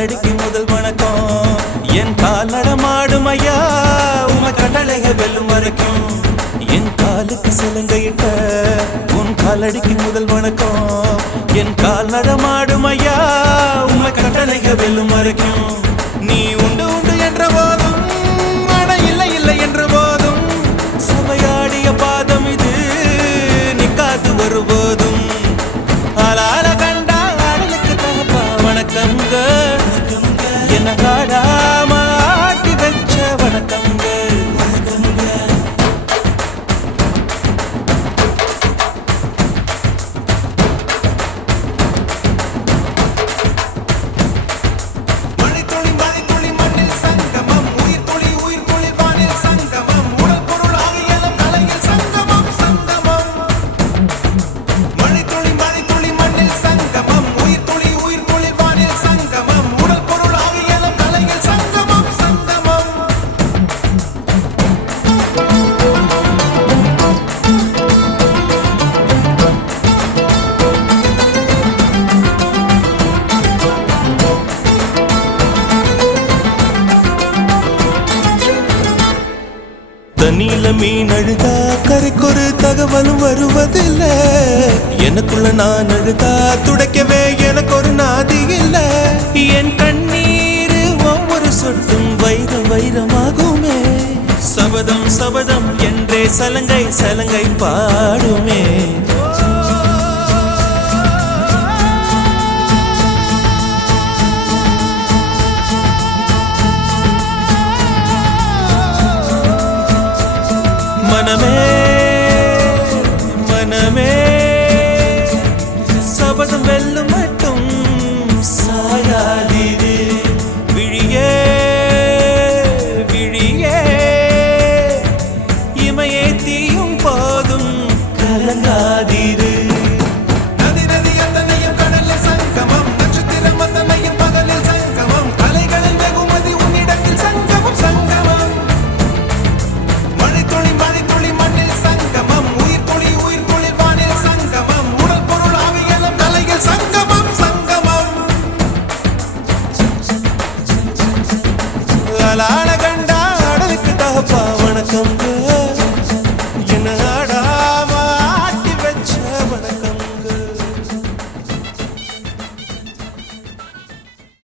காலடிக்கு முதல் வணக்கம் என் கால் நடமாடும் ஐயா உமை கட்டளைக வெல்லும் வரைக்கும் என் காலுக்கு சிலங்கையிட்ட உன் காலடிக்கு முதல் வணக்கம் என் கால் நடமாடும் ஐயா உமை கட்டளைக வெல்லும் வரைக்கும் நீ உண்டு உண்டு என்ற போதும் ஆனா இல்லை இல்லை என்ற போதும் சபையாடிய பாதம் இது நிக்காது வருபோதும் ஆளால கண்டா ஆடலுக்கு தகப்பா வணக்கங்க என்ன காடாம ஆட்டி வச்ச வணக்கங்க தண்ணியில மீன் அழுதா கரைக்கொரு தகவலும் வருவதில்ல எனக்குள்ள நான் அழுதா துடைக்கவே எனக்கு ஒரு நாதி இல்ல என் கண்ணீர் ஒவ்வொரு சொட்டும் வைரம் வைரமாகுமே சபதம் சபதம் என்றே சலங்கை சலங்கை பாடுமே